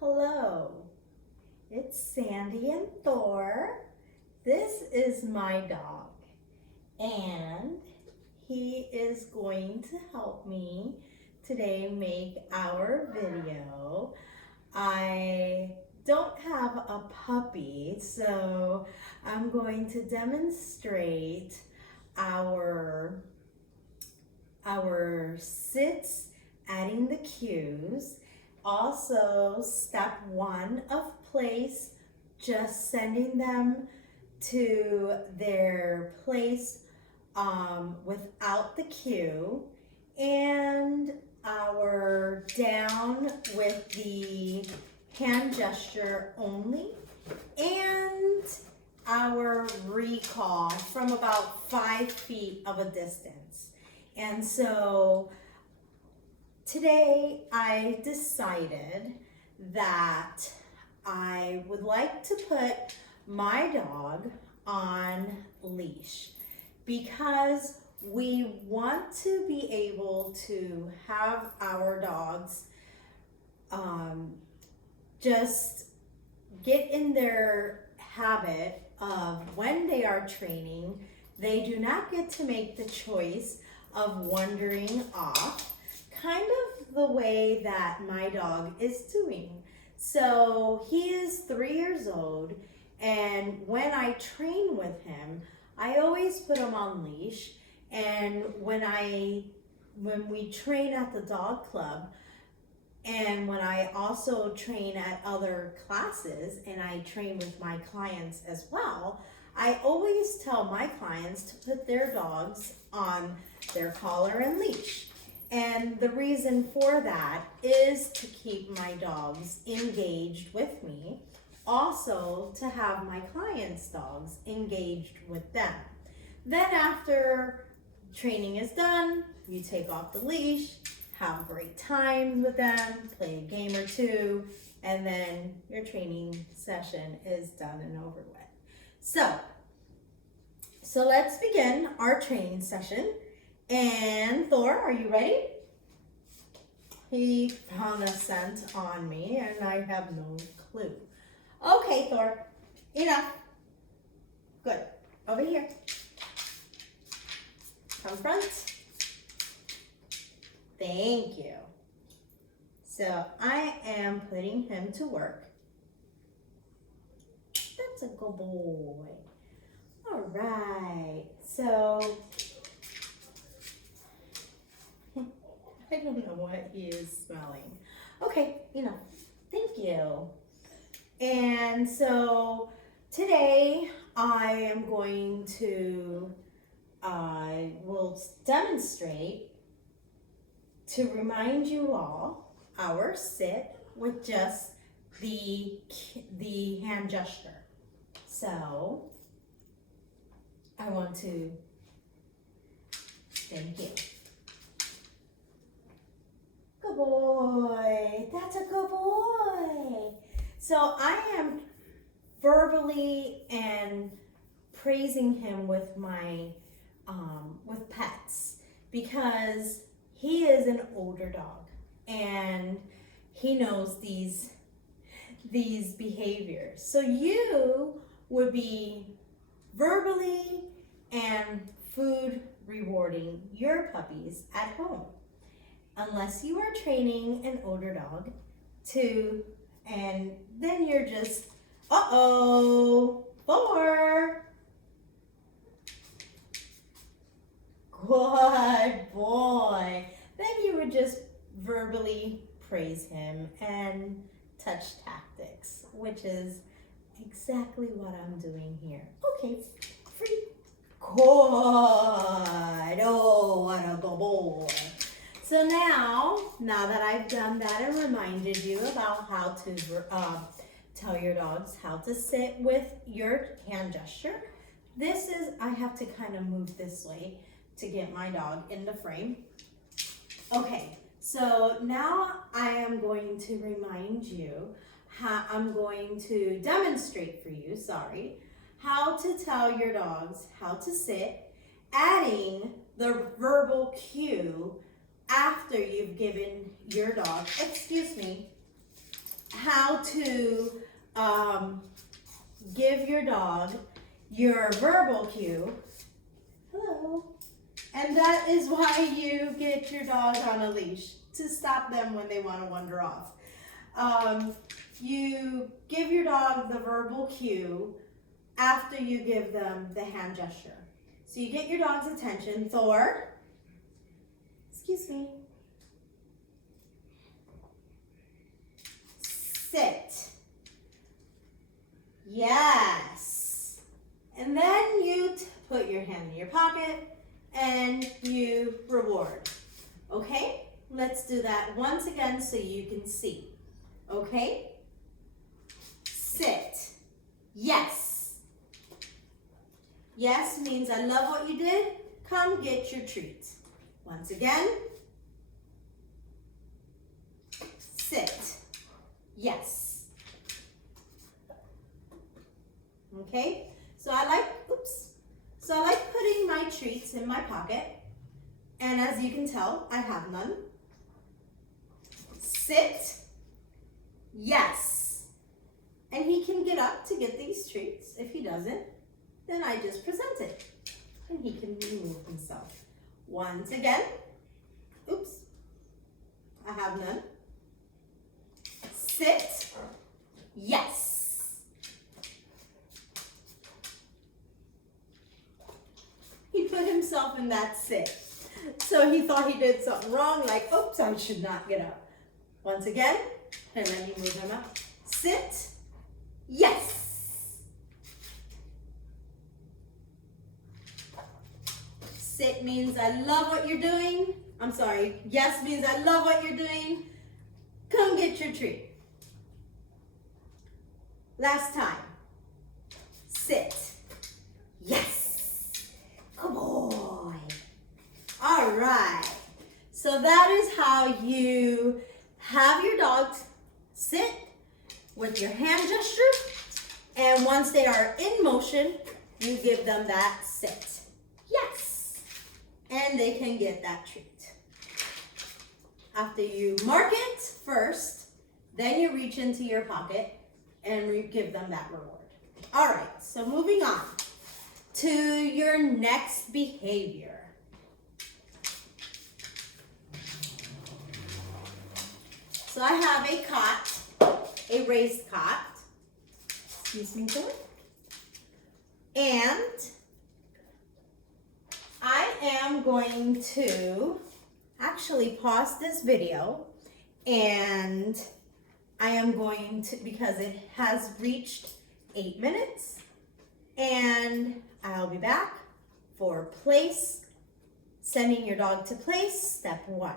Hello, it's Sandy and Thor. This is my dog, and he is going to help me today make our video. I don't have a puppy, so I'm going to demonstrate our sits, adding the cues. Also, step one of place, just sending them to their place without the cue, and our down with the hand gesture only, and our recall from about 5 feet of a distance. And so today I decided that I would like to put my dog on leash because we want to be able to have our dogs just get in their habit of when they are training, they do not get to make the choice of wandering off, kind of the way that my dog is doing. So he is 3 years old, and when I train with him, I always put him on leash. And when we train at the dog club, and when I also train at other classes and I train with my clients as well, I always tell my clients to put their dogs on their collar and leash. And the reason for that is to keep my dogs engaged with me, also to have my clients' dogs engaged with them. Then after training is done, you take off the leash, have a great time with them, play a game or two, and then your training session is done and over with. So let's begin our training session. And Thor, are you ready? He found a scent on me and I have no clue. Okay, Thor, enough. Good, over here. Come front. Thank you. So I am putting him to work. That's a good boy. All right, so I don't know what he is smelling. Okay, enough. Thank you. And so today I am going to will demonstrate to remind you all our sit with just the hand gesture. So I want to thank you. Good boy. That's a good boy. So I am verbally and praising him with my with pets because he is an older dog and he knows these behaviors. So you would be verbally and food rewarding your puppies at home, unless you are training an older dog to, and then you're just, Thor. Good boy. Then you would just verbally praise him and touch tactics, which is exactly what I'm doing here. Okay, free. Good. Oh, what a good boy. So now that I've done that and reminded you about how to tell your dogs how to sit with your hand gesture, I have to kind of move this way to get my dog in the frame. Okay, so now I am going to remind you I'm going to demonstrate for you, how to tell your dogs how to sit, adding the verbal cue after you've given your dog, excuse me, how to give your dog your verbal cue. Hello. And that is why you get your dog on a leash, to stop them when they want to wander off. You give your dog the verbal cue after you give them the hand gesture. So you get your dog's attention. Thor, excuse me. Sit. Yes. And then you put your hand in your pocket and you reward. Okay? Let's do that once again so you can see. Okay? Sit. Yes. Yes means I love what you did. Come get your treat. Once again. Sit. Yes. Okay? So I like putting my treats in my pocket. And as you can tell, I have none. Sit. Yes. And he can get up to get these treats. If he doesn't, then I just present it. And he can remove himself. Once again. Oops. I have none. Sit. Yes. He put himself in that sit. So he thought he did something wrong, like, oops, I should not get up. Once again, and then you move him up. Sit. Yes. Sit means I love what you're doing. I'm sorry. Yes means I love what you're doing. Come get your treat. Last time. Sit. Yes. Good boy. All right. So that is how you have your dog sit with your hand gesture. And once they are in motion, you give them that sit. Yes. And they can get that treat. After you mark it first, then you reach into your pocket and give them that reward. All right, so moving on to your next behavior. So I have a cot, a raised cot. Excuse me, sir. And I am going to actually pause this video, and I am going to, because it has reached 8 minutes, and I'll be back for place, sending your dog to place, step 1.